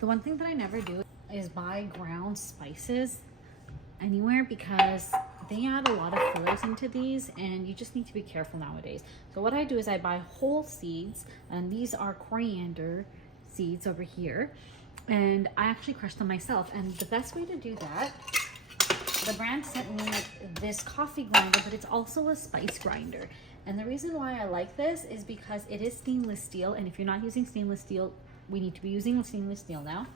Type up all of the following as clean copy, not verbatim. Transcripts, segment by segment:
The one thing that I never do is buy ground spices anywhere because they add a lot of fillers into these and you just need to be careful nowadays. So what I do is I buy whole seeds, and these are coriander seeds over here, and I actually crush them myself. And the best way to do that, the brand sent me this coffee grinder, but it's also a spice grinder. And the reason why I like this is because it is stainless steel, and if you're not using stainless steel, we need to be using stainless steel now.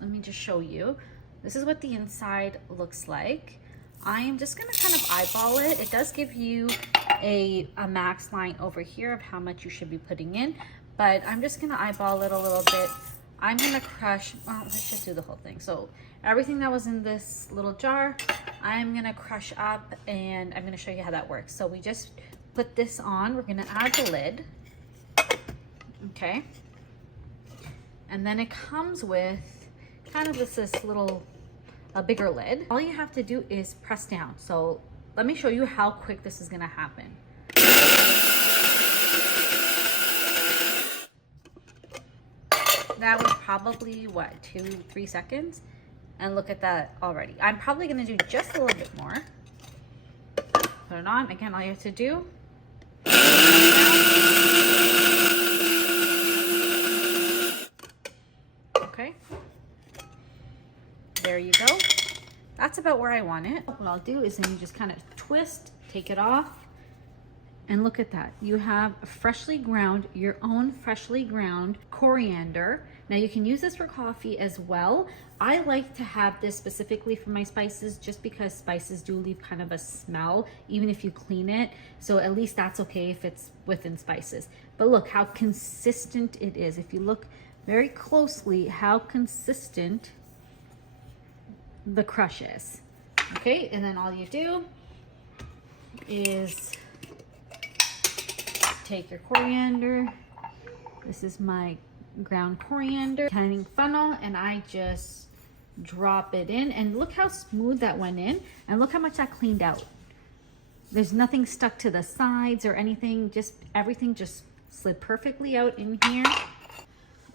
Let me just show you. This is what the inside looks like. I am just gonna kind of eyeball it. It does give you a max line over here of how much you should be putting in, but I'm just gonna eyeball it a little bit. I'm gonna crush, well, let's just do the whole thing. So everything that was in this little jar, I'm gonna crush up, and I'm gonna show you how that works. So we just put this on, we're gonna add the lid, okay? And then it comes with kind of this little, a bigger lid. All you have to do is press down. So let me show you how quick this is gonna happen. That was probably, what, 2-3 seconds? And look at that already. I'm probably gonna do just a little bit more. Put it on, again, all you have to do. Okay. There you go. That's about where I want it. What I'll do is then you just kind of twist, take it off, and look at that. You have freshly ground, your own freshly ground coriander. Now you can use this for coffee as well. I like to have this specifically for my spices just because spices do leave kind of a smell, even if you clean it. So at least that's okay if it's within spices. But look how consistent it is. If you look very closely, how consistent the crush is. Okay, and then all you do is take your coriander. This is my ground coriander canning funnel, and I just drop it in, and look how smooth that went in, and look how much that cleaned out. There's nothing stuck to the sides or anything, just everything just slid perfectly out in here.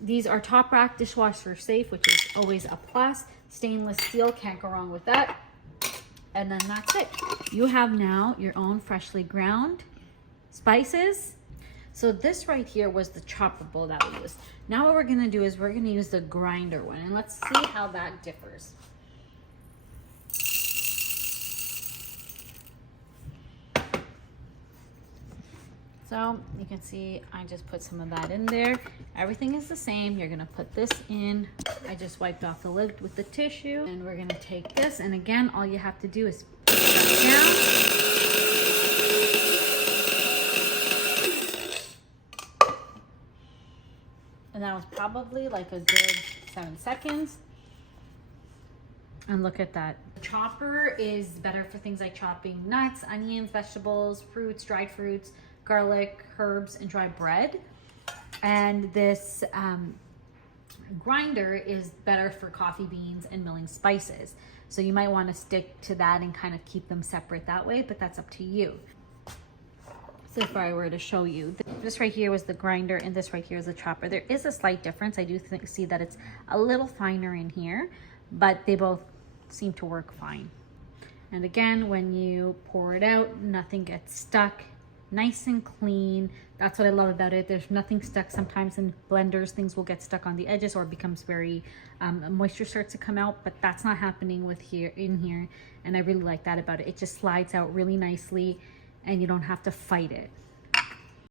These are top rack dishwasher safe, which is always a plus. Stainless steel, can't go wrong with that. And then that's it. You have now your own freshly ground spices. So this right here was the chopper bowl that we used. Now what we're gonna do is we're gonna use the grinder one, and let's see how that differs. So you can see I just put some of that in there. Everything is the same. You're gonna put this in. I just wiped off the lid with the tissue, and we're gonna take this, and again, all you have to do is put that down. And that was probably like a good 7 seconds. And look at that. The chopper is better for things like chopping nuts, onions, vegetables, fruits, dried fruits, garlic, herbs, and dry bread. And this grinder is better for coffee beans and milling spices. So you might want to stick to that and kind of keep them separate that way, but that's up to you. So if I were to show you, this right here was the grinder and this right here is the chopper. There is a slight difference. I do see that it's a little finer in here, but they both seem to work fine. And again, when you pour it out, nothing gets stuck. Nice and clean. That's what I love about it. There's nothing stuck. Sometimes in blenders things will get stuck on the edges or it becomes very moisture starts to come out, but that's not happening with here, and I really like that about it. It just slides out really nicely and you don't have to fight it.